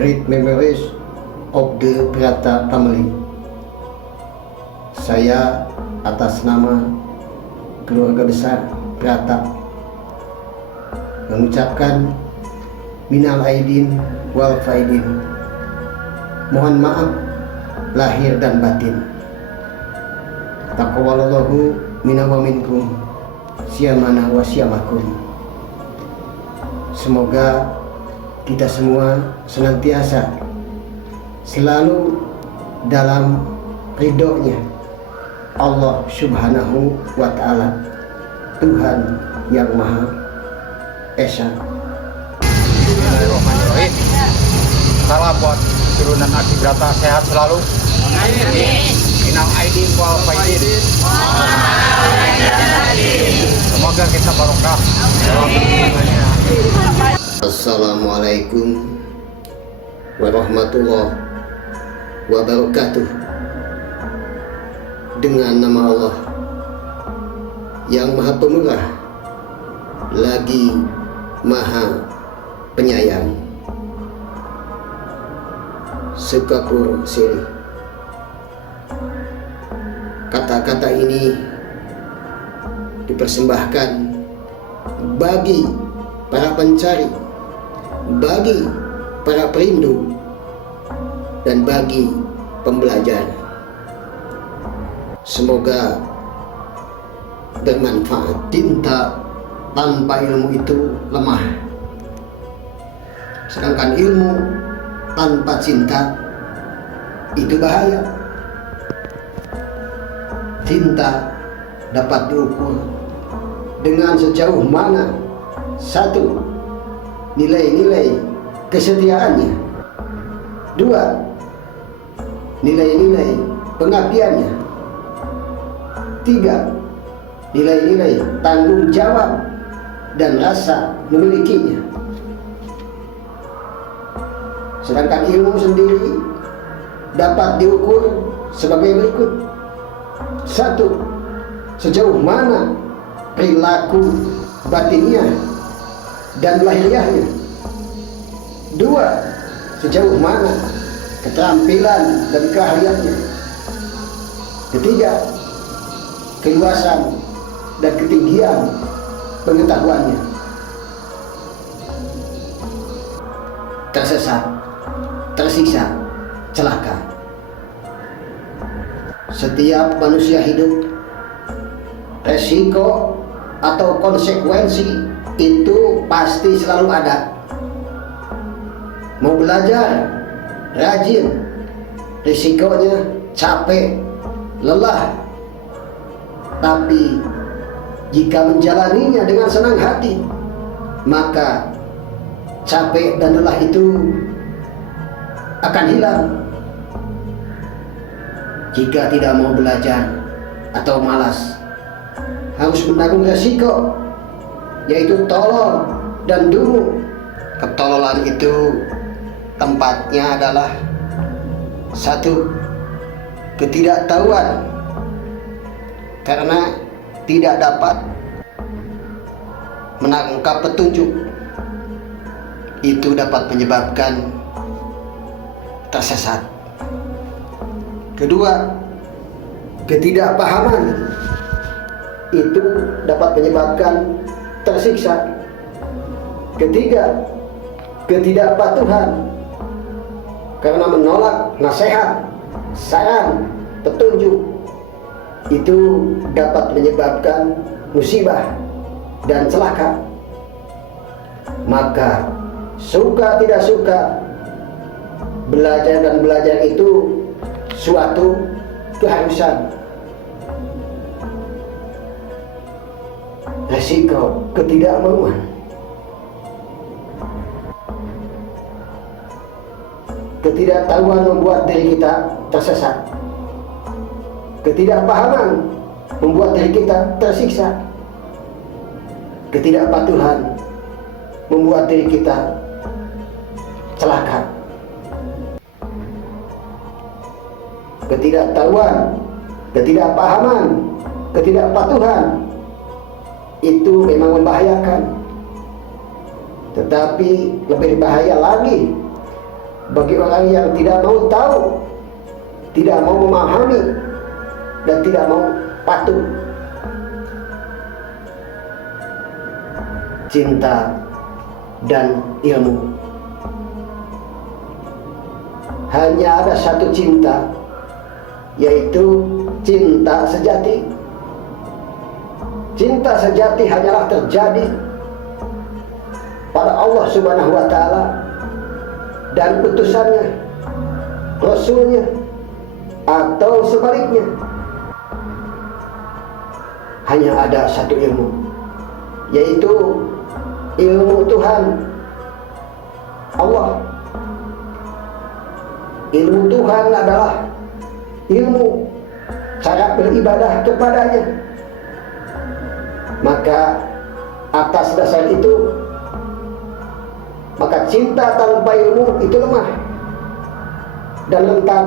Great Memories of the Prata Family. Saya atas nama keluarga besar Prata mengucapkan minal aidin wal faidin, mohon maaf lahir dan batin. Taqabbalallahu minna wa minkum, syamana wa syamakum. Semoga kita semua senantiasa selalu dalam ridhonya Allah Subhanahu wa Ta'ala, Tuhan yang Maha Esa. Bismillahirrahmanirrahim. Salam buat turunan Aki Prata, sehat selalu. Minal aidin wal faidin. Semoga kita barokah. Assalamualaikum warahmatullahi wabarakatuh. Dengan nama Allah yang Maha Pemurah lagi Maha Penyayang. Sukapur Siri. Kata-kata ini dipersembahkan bagi para pencari, bagi para perindu, dan bagi pembelajar. Semoga bermanfaat. Cinta tanpa ilmu itu lemah, sedangkan ilmu tanpa cinta itu bahaya. Cinta dapat diukur dengan sejauh mana satu, nilai-nilai kesetiaannya; dua, nilai-nilai pengabdiannya; tiga, nilai-nilai tanggung jawab dan rasa memilikinya. Sedangkan ilmu sendiri dapat diukur sebagai berikut: satu, sejauh mana perilaku batinnya dan lahiriahnya; dua, sejauh mana keterampilan dan keahliannya; ketiga, keluasan dan ketinggian pengetahuannya. Tersesat, tersiksa, celaka. Setiap manusia hidup, resiko atau konsekuensi itu pasti selalu ada. Mau belajar rajin, risikonya capek, lelah. Tapi jika menjalaninya dengan senang hati, maka capek dan lelah itu akan hilang. Jika tidak mau belajar atau malas, harus menanggung resiko, yaitu tolol dan dungu. Ketololan itu tempatnya adalah satu, ketidaktahuan, karena tidak dapat menangkap petunjuk. Itu dapat menyebabkan tersesat. Kedua, ketidakpahaman. Itu dapat menyebabkan tersiksa. Ketiga, ketidakpatuhan, karena menolak nasihat, saran, petunjuk. Itu dapat menyebabkan musibah dan celaka. Maka suka tidak suka, belajar dan belajar itu suatu keharusan. Resiko ketidakmauan. Ketidaktahuan membuat diri kita tersesat. Ketidakpahaman membuat diri kita tersiksa. Ketidakpatuhan membuat diri kita celaka. Ketidaktahuan, ketidakpahaman, ketidakpatuhan itu memang membahayakan. Tetapi lebih bahaya lagi bagi orang yang tidak mau tahu, tidak mau memahami, dan tidak mau patuh. Cinta dan ilmu. Hanya ada satu cinta, yaitu cinta sejati. Cinta sejati hanyalah terjadi pada Allah Subhanahu wa Ta'ala dan utusannya, Rasulnya, atau sebaliknya. Hanya ada satu ilmu, yaitu ilmu Tuhan Allah. Ilmu Tuhan adalah ilmu cara beribadah kepadanya. Maka atas dasar itu, maka cinta tanpa ilmu itu lemah dan rentan.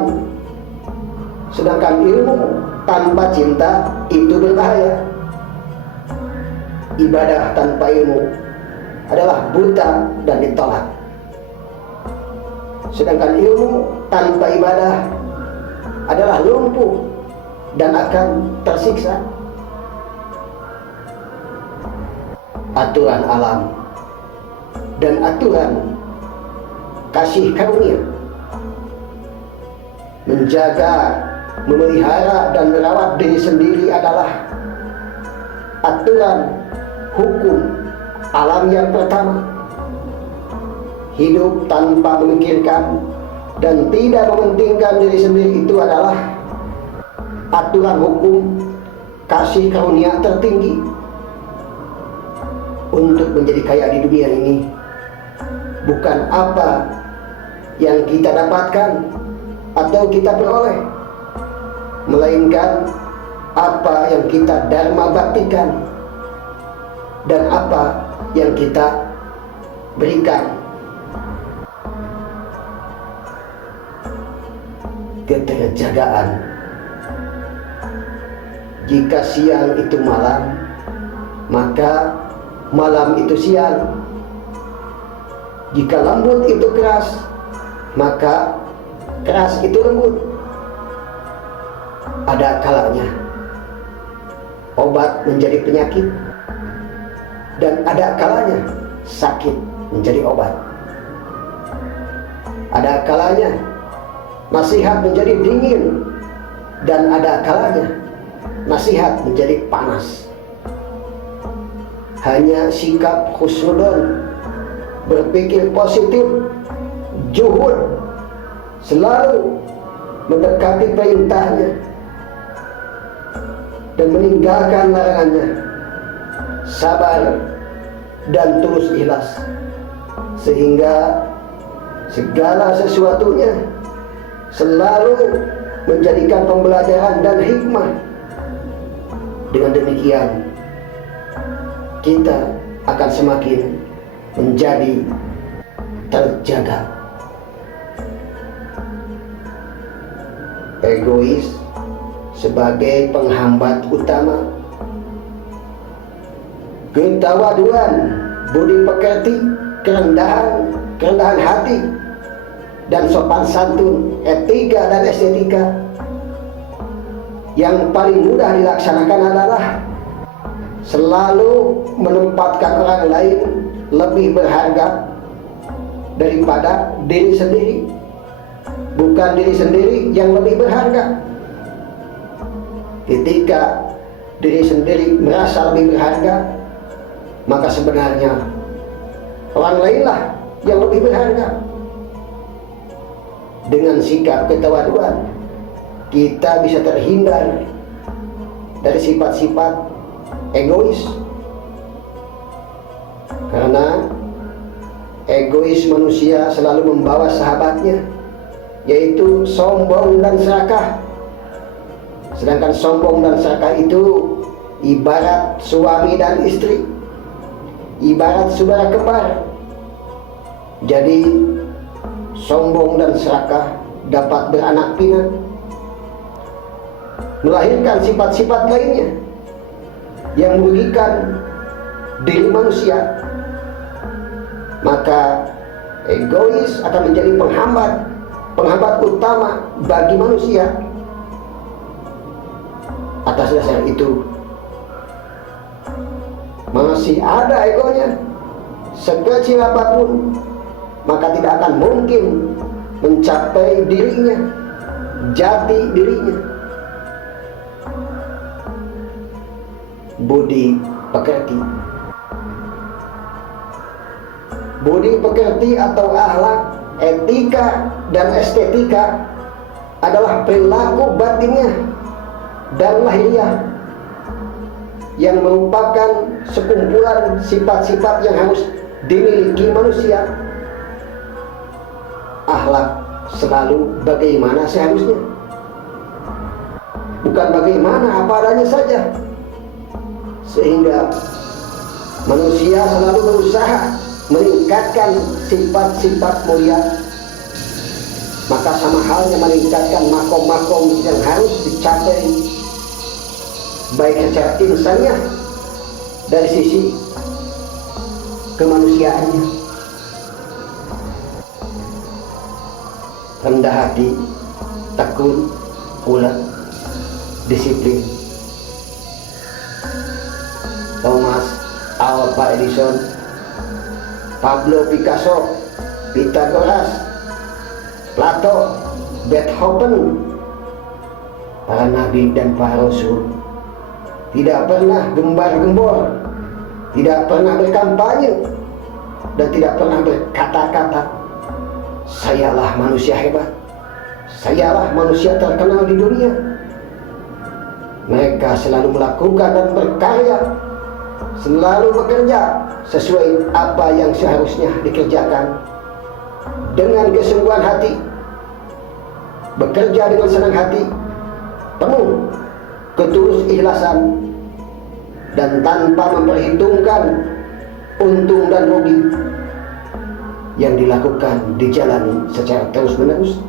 Sedangkan ilmu tanpa cinta itu berbahaya. Ibadah tanpa ilmu adalah buta dan ditolak. Sedangkan ilmu tanpa ibadah adalah lumpuh dan akan tersiksa. Aturan alam dan aturan kasih karunia, menjaga, memelihara, dan merawat diri sendiri adalah aturan hukum alam yang pertama. Hidup tanpa memikirkan dan tidak mementingkan diri sendiri itu adalah aturan hukum kasih karunia tertinggi. Untuk menjadi kaya di dunia ini bukan apa yang kita dapatkan atau kita peroleh, melainkan apa yang kita dharma baktikan dan apa yang kita berikan. Keterjagaan. Jika siang itu malam, maka malam itu siang. Jika lembut itu keras, maka keras itu lembut. Ada kalanya obat menjadi penyakit, dan ada kalanya sakit menjadi obat. Ada kalanya nasihat menjadi dingin, dan ada kalanya nasihat menjadi panas. Hanya sikap husnudon, berpikir positif, juhud, selalu mendekati perintahnya dan meninggalkan larangannya, sabar dan tulus ikhlas, sehingga segala sesuatunya selalu menjadikan pembelajaran dan hikmah. Dengan demikian kita akan semakin menjadi terjaga. Egois sebagai penghambat utama. Ketawaduan, budi pekerti, kerendahan hati, dan sopan santun, etika dan estetika. Yang paling mudah dilaksanakan adalah selalu menempatkan orang lain lebih berharga daripada diri sendiri. Bukan diri sendiri yang lebih berharga. Ketika diri sendiri merasa lebih berharga, maka sebenarnya orang lainlah yang lebih berharga. Dengan sikap ketawaduan, kita bisa terhindar dari sifat-sifat egois. Karena egois manusia selalu membawa sahabatnya, yaitu sombong dan serakah. Sedangkan sombong dan serakah itu ibarat suami dan istri, ibarat saudara kembar. Jadi sombong dan serakah dapat beranak pinak, melahirkan sifat-sifat lainnya yang merugikan diri manusia. Maka egois akan menjadi penghambat utama bagi manusia. Atas dasar itu, masih ada egonya, sekecil apapun, maka tidak akan mungkin mencapai dirinya, jati dirinya. Budi pekerti. Budi pekerti atau akhlak, etika, dan estetika adalah perilaku batinnya dan lahiriah yang merupakan sekumpulan sifat-sifat yang harus dimiliki manusia. Akhlak selalu bagaimana seharusnya, bukan bagaimana apa adanya saja, sehingga manusia selalu berusaha meningkatkan sifat-sifat mulia. Maka sama halnya meningkatkan makom-makom yang harus dicapai, baik secara insaniah dari sisi kemanusiaannya. Rendah hati, tekun, ulet, disiplin. Thomas Alva Edison, Pablo Picasso, Pythagoras, Plato, Beethoven, para nabi dan para rasul tidak pernah gembar-gembor, tidak pernah berkampanye, dan tidak pernah berkata-kata, "Sayalah manusia hebat, sayalah manusia terkenal di dunia." Mereka selalu melakukan dan berkarya, selalu bekerja sesuai apa yang seharusnya dikerjakan dengan kesungguhan hati, bekerja dengan senang hati, penuh ketulus ikhlasan, dan tanpa memperhitungkan untung dan rugi. Yang dilakukan dijalani secara terus-menerus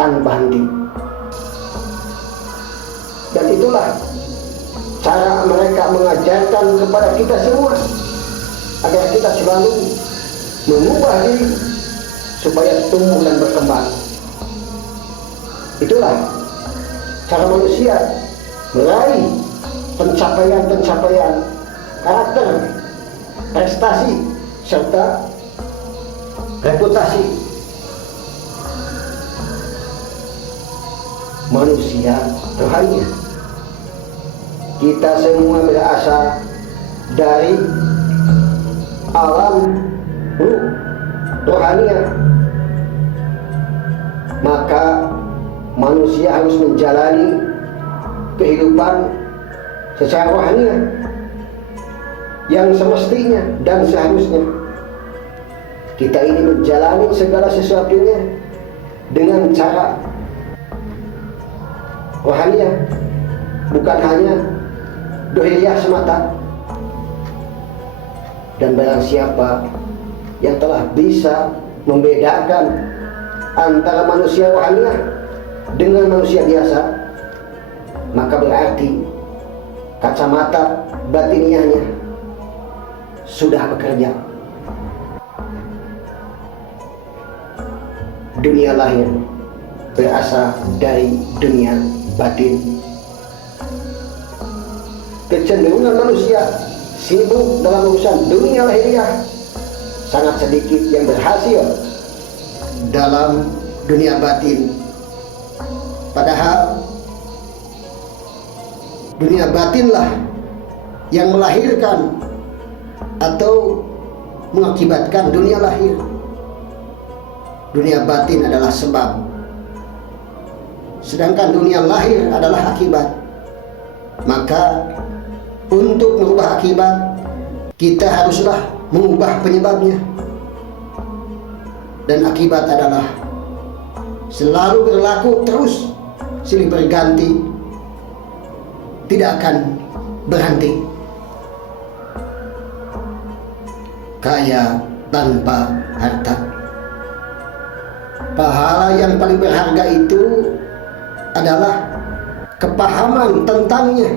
tanpa henti. Dan itulah cara mereka mengajarkan kepada kita semua agar kita selalu mengubah diri supaya tumbuh dan berkembang. Itulah cara manusia meraih pencapaian-pencapaian karakter, prestasi, serta reputasi. Manusia rohani. Kita semua berasal dari alam ruh rohania. Maka manusia harus menjalani kehidupan secara rohania yang semestinya dan seharusnya. Kita ini menjalani segala sesuatunya dengan cara rohania, bukan hanya dohiyah semata. Dan barang siapa yang telah bisa membedakan antara manusia rohania dengan manusia biasa, maka berarti kacamata batiniahnya sudah bekerja. Dunia lahir berasal dari dunia batin. Kecenderungan manusia sibuk dalam urusan dunia lahiriah, sangat sedikit yang berhasil dalam dunia batin. Padahal dunia batinlah yang melahirkan atau mengakibatkan dunia lahir. Dunia batin adalah sebab, sedangkan dunia lahir adalah akibat. Maka untuk mengubah akibat, kita haruslah mengubah penyebabnya. Dan akibat adalah selalu berlaku terus, silih berganti, tidak akan berhenti. Kaya tanpa harta. Pahala yang paling berharga itu adalah kepahaman tentangnya.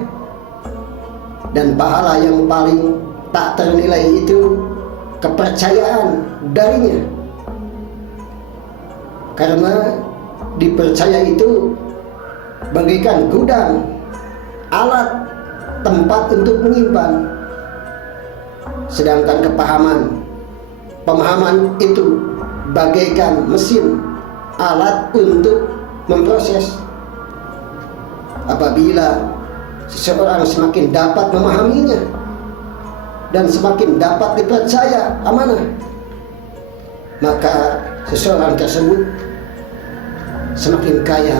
Dan pahala yang paling tak ternilai itu kepercayaan darinya. karena dipercaya itu bagaikan gudang, alat, tempat untuk menyimpan. Sedangkan pemahaman itu bagaikan mesin, alat untuk memproses. Apabila seseorang semakin dapat memahaminya dan semakin dapat dipercaya amanah, maka seseorang tersebut semakin kaya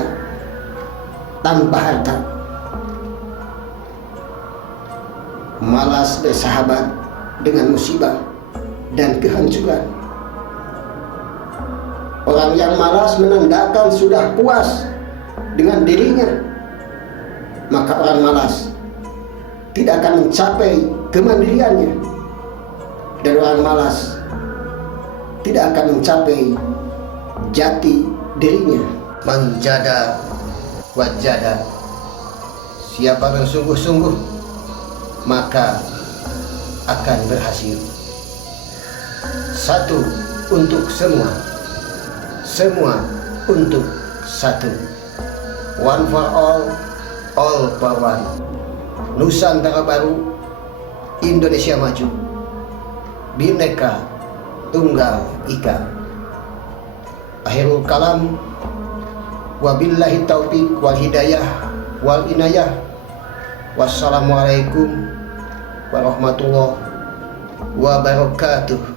tanpa harta. Malas bersahabat dengan musibah dan kehancuran. Orang yang malas menandakan sudah puas dengan dirinya, maka orang malas tidak akan mencapai kemandiriannya, dan orang malas tidak akan mencapai jati dirinya. Manjada wajada, siapa bersungguh-sungguh maka akan berhasil. Satu untuk semua, semua untuk satu. One for all for one. Nusantara Baru, Indonesia Maju, Bhinneka Tunggal Ika. Akhirul kalam, wabillahi taufiq wal hidayah wal inayah. Wassalamualaikum warahmatullahi wabarakatuh.